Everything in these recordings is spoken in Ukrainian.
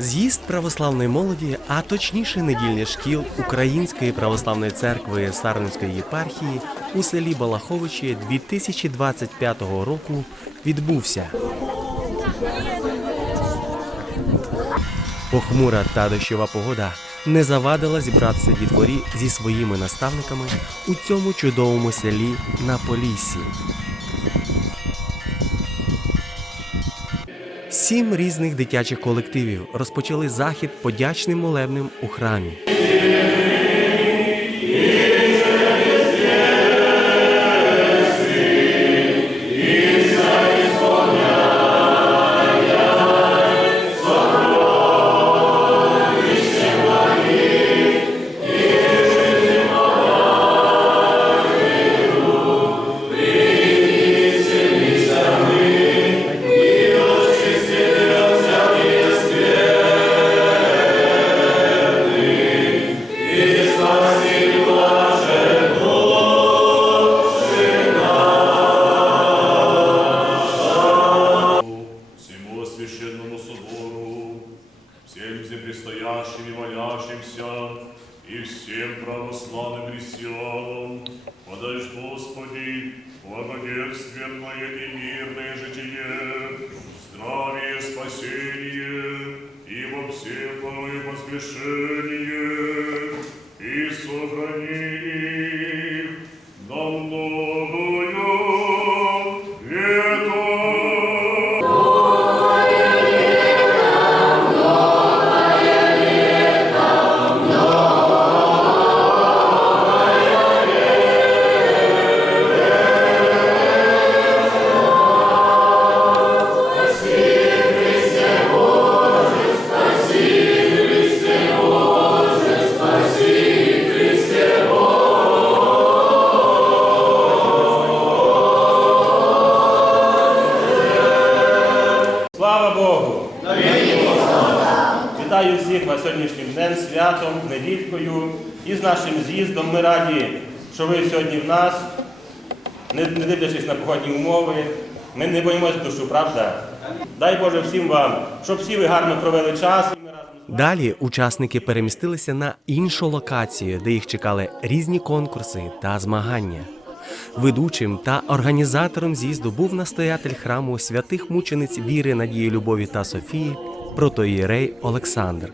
З'їзд православної молоді, а точніше недільних шкіл Української православної церкви Сарненської єпархії у селі Балаховичі 2025 року відбувся. Похмура та дощова погода не завадила зібратися дітворі зі своїми наставниками у цьому чудовому селі на Поліссі. Сім різних дитячих колективів розпочали захід подячним молебнем у храмі. Православным христианам, подашь, Господи, благодетственное и мирное житие, здравие, спасение, и во всем порой возвышение, и сохрани вас сьогоднішнім днем, святом, недількою і з нашим з'їздом. Ми раді, що ви сьогодні в нас, не, дивлячись на погодні умови. Ми не боїмося душу, правда? Дай Боже всім вам, щоб всі ви гарно провели час. Далі учасники перемістилися на іншу локацію, де їх чекали різні конкурси та змагання. Ведучим та організатором з'їзду був настоятель храму святих мучениць віри, надії, любові та Софії, протоїрей Олександр.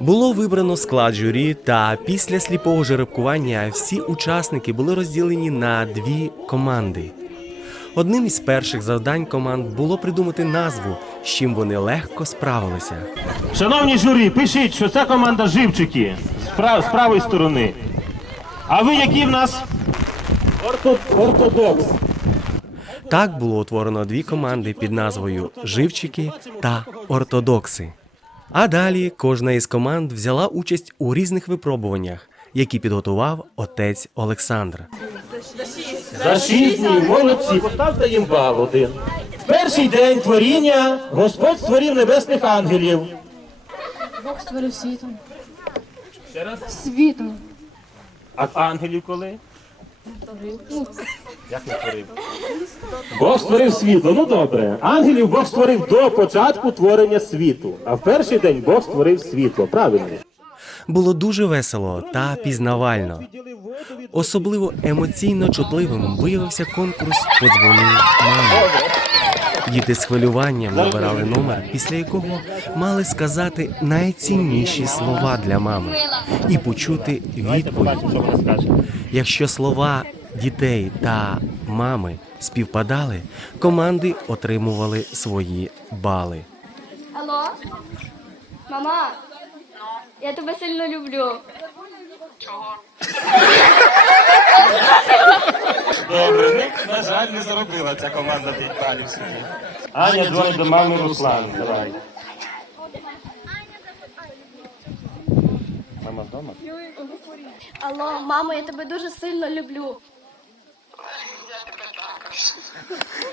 Було вибрано склад журі, та після сліпого жеребкування всі учасники були розділені на дві команди. Одним із перших завдань команд було придумати назву, з чим вони легко справилися. Шановні журі, пишіть, що це команда живчики з, прав- з правої сторони. А ви які в нас? Орто- Ортодокс. Так було утворено дві команди під назвою Живчики та Ортодокси. А далі кожна із команд взяла участь у різних випробуваннях, які підготував отець Олександр. За шість днів молодці, поставте їм бал один. В перший день творіння Господь створив небесних ангелів. Бог створив світом. Ще раз. Світом. А ангелів коли? Як не створив? Бог створив світло. Ну добре. Ангелів Бог створив до початку творення світу. А в перший день Бог створив світло. Правильно. Було дуже весело та пізнавально. Особливо емоційно чутливим виявився конкурс Подзвони мамі. Діти з хвилюванням набирали номер, після якого мали сказати найцінніші слова для мами і почути відповідь. Якщо слова дітей та мами співпадали, команди отримували свої бали. Алло? Мама? Я тебе сильно люблю. Добре, ну, на жаль, не заробила ця команда 5 балів собі. Аня дзвонить до мами Руслан. Давай. Мама вдома? Алло, мамо, я тебе дуже сильно люблю.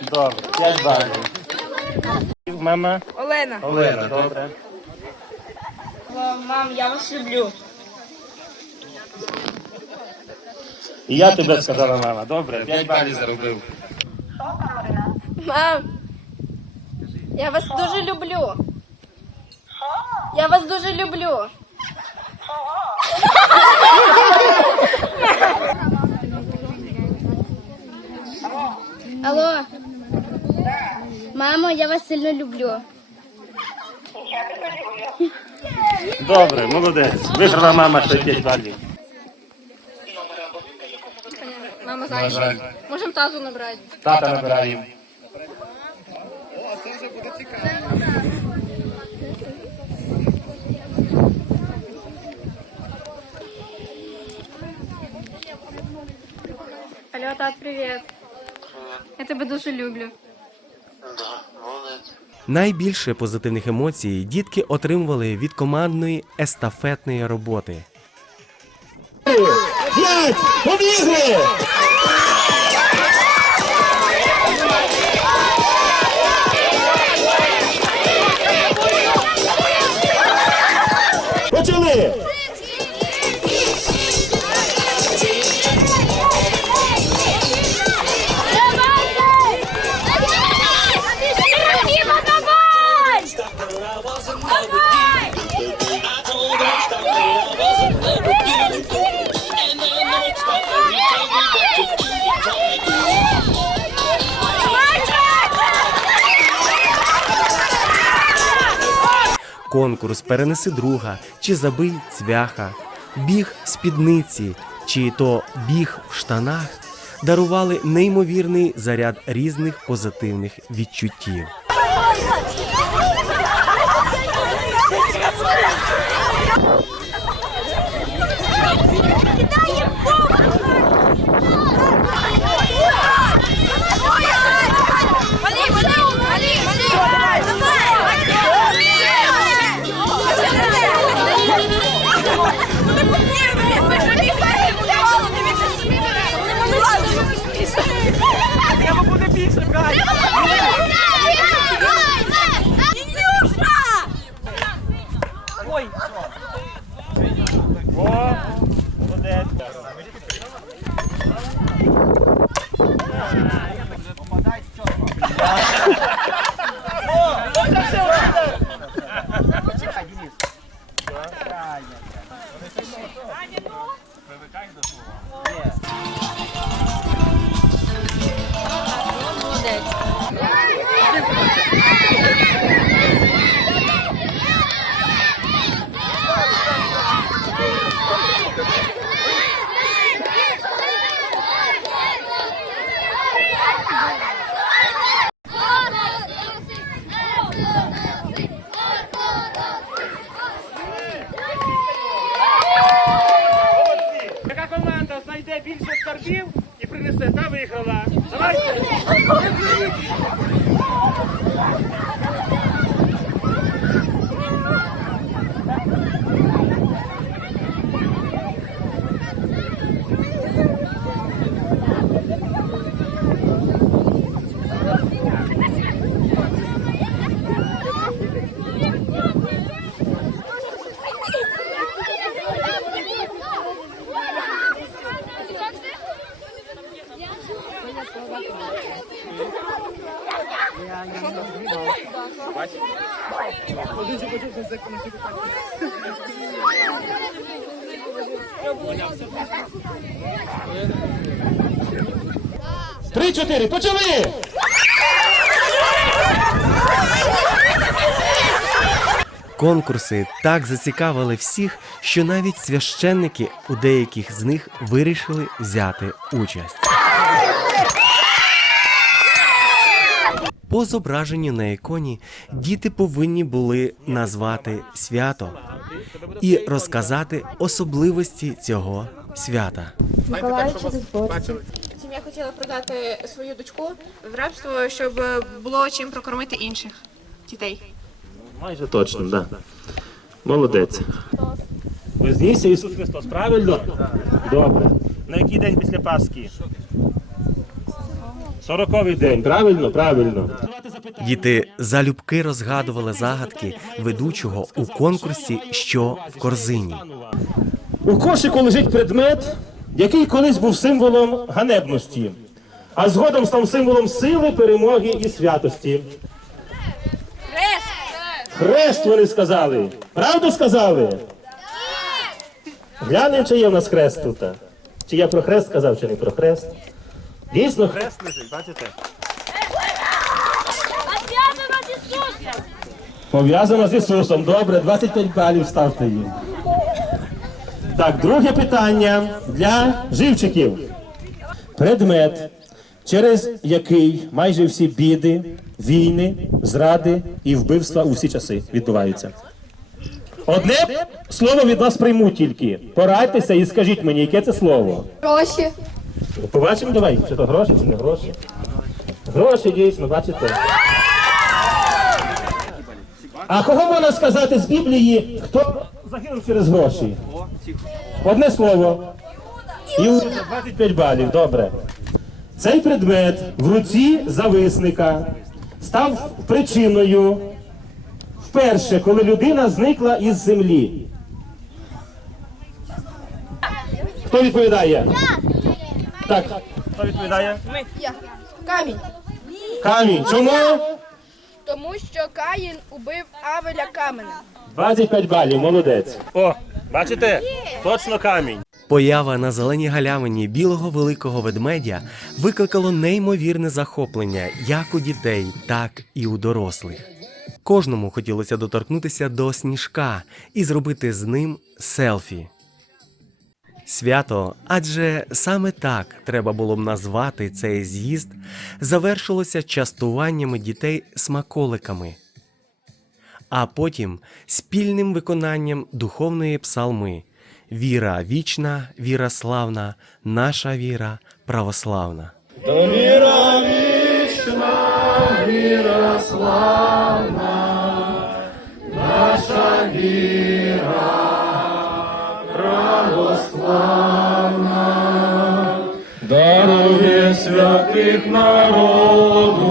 Добре, 5 балів. Мама? Олена. Олена, добре. Мам, я вас люблю. І я тебе сказала, мама. Добре, 5 балів заробив. Мам, я вас дуже люблю. Я вас дуже люблю. Алло. Мамо, я вас сильно люблю. Добре, молодець. Виграла мама ще 5 балів. Мама зайчик. Можемо тазу набрати. Тата набирає. Алло, тат, привіт. Я тебе дуже люблю. Найбільше позитивних емоцій дітки отримували від командної естафетної роботи. П'ять! Побігли! Почали! Конкурс перенеси друга чи забий цвяха, біг в спідниці, чи то біг в штанах дарували неймовірний заряд різних позитивних відчуттів. Треба яка команда знайде більше скарбів і принесе, та виграла. Давайте. Три-чотири, почали! Конкурси так зацікавили всіх, що навіть священники у деяких з них вирішили взяти участь. По зображенню на іконі діти повинні були назвати свято і розказати особливості цього свята. Чим я хотіла продати свою дочку в рабство, щоб було чим прокормити інших дітей. Майже точно, так. Да. Молодець. Вознісся Ісус Христос, правильно? Добре. На який день після Пасхи? Сороковий день, правильно? Правильно. Діти залюбки розгадували загадки ведучого у конкурсі Що в корзині. У кошику лежить предмет, який колись був символом ганебності, а згодом став символом сили, перемоги і святості. Хрест вони сказали. Правду сказали? Глянемо, чи є в нас хрест тут. Чи я про хрест сказав, чи не про хрест. Дійсно, хрест лежить, бачите? Пов'язано з Ісусом. Добре, 25 балів ставте їм. Так, друге питання для живчиків. Предмет, через який майже всі біди, війни, зради і вбивства у всі часи відбуваються. Одне слово від вас прийму тільки. Порадьтеся і скажіть мені, яке це слово. Гроші. Побачимо давай, чи то гроші, чи не гроші. Гроші дійсно, бачите. А кого можна сказати з Біблії, хто загинув через гроші? Одне слово. Іуда 25 балів, добре. Цей предмет в руці зависника став причиною вперше, коли людина зникла із землі. Хто відповідає? Так, хто відповідає? Камінь. Камінь. Чому? Тому що Каїн убив Авеля каменем. 25 балів, молодець. О, бачите? Точно камінь. Поява на зеленій галявині білого великого ведмедя викликало неймовірне захоплення як у дітей, так і у дорослих. Кожному хотілося доторкнутися до сніжка і зробити з ним селфі. Свято, адже саме так треба було б назвати цей з'їзд, завершилося частуваннями дітей смаколиками, а потім спільним виконанням духовної псалми Віра вічна, віра славна, наша віра православна. Дарує святих народу,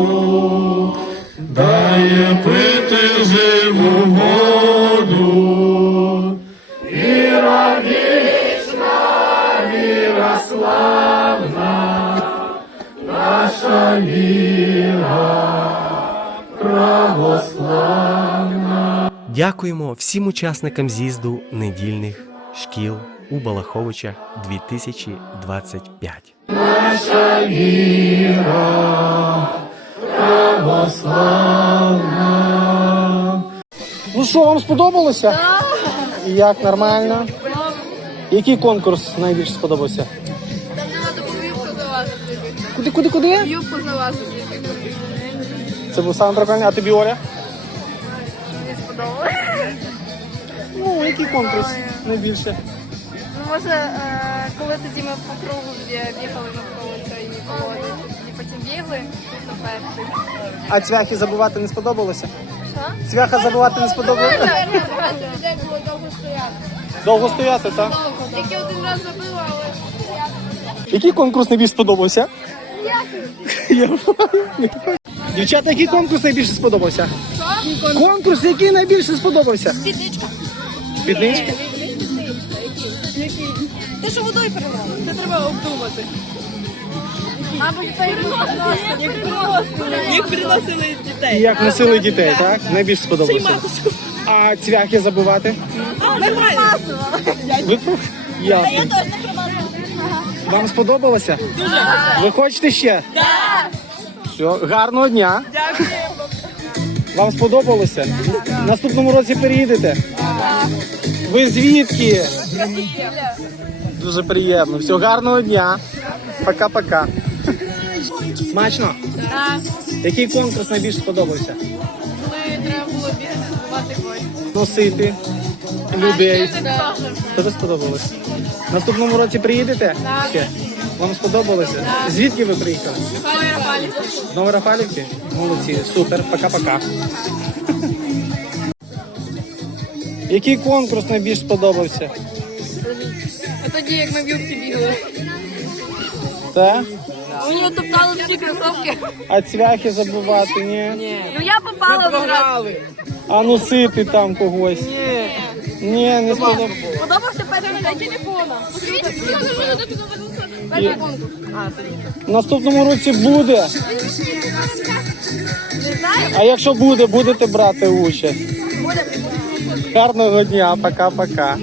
дає пити живу Воду. Віра вічна, віра славна, наша віра православна. Дякуємо всім учасникам з'їзду недільних шкіл у Балаховичах 2025. Ну що, вам сподобалося? Так. Як нормально? Який конкурс найбільше сподобався? Там треба було юбку залазити. Куди, куди, куди? Юбку залазити. Це був саме прикольний, а тобі Оля? Мені сподобалось. Ну, який конкурс найбільше? Ну, може, е, коли тоді ми по кругу бі- бігали навколо цієї колоди, тоді потім бігли, хто перший. А цвяхи забувати не сподобалося? Що? Цвяха забувати не сподобалося? Людей було довго стояти. Довго стояти, так? Тільки один раз забила, але Який конкурс найбільше сподобався? Я. Дівчата, який конкурс найбільше сподобався? Конкурс, який найбільше сподобався? Спідничка. Спідничка? Ти що водою переливала? Це треба обдумати. Мабуть, переносили. Як переносили. Дітей. як носили дітей, так? Найбільше сподобалося. А цвяхи забувати? Нормально. Ви про- Ясно. Вам сподобалося? Дуже. Ви хочете ще? Так. Все, гарного дня. Дякую. Вам сподобалося? Наступному році переїдете? Ви звідки? Дуже приємно. Все, гарного дня. Пока-пока. Смачно? Так. Який конкурс найбільше сподобався? Коли треба було бігати, збивати гості. Носити людей. Тобі сподобалось? Наступному році приїдете? Ще? Вам сподобалося? Звідки ви приїхали? З Новорафалівки? Молодці, супер, пока-пока. Який конкурс найбільш сподобався? А тоді, як ми в юбці бігали. Так? У нього топтали всі кросовки. А цвяхи забувати, ні? Ну я попала одразу. А носити там когось? Ні. Ні, не сподобалося. Подобався перший телефона. Перший конкурс. В наступному році буде. А якщо буде, будете брати участь. Гарного дня, пока-пока.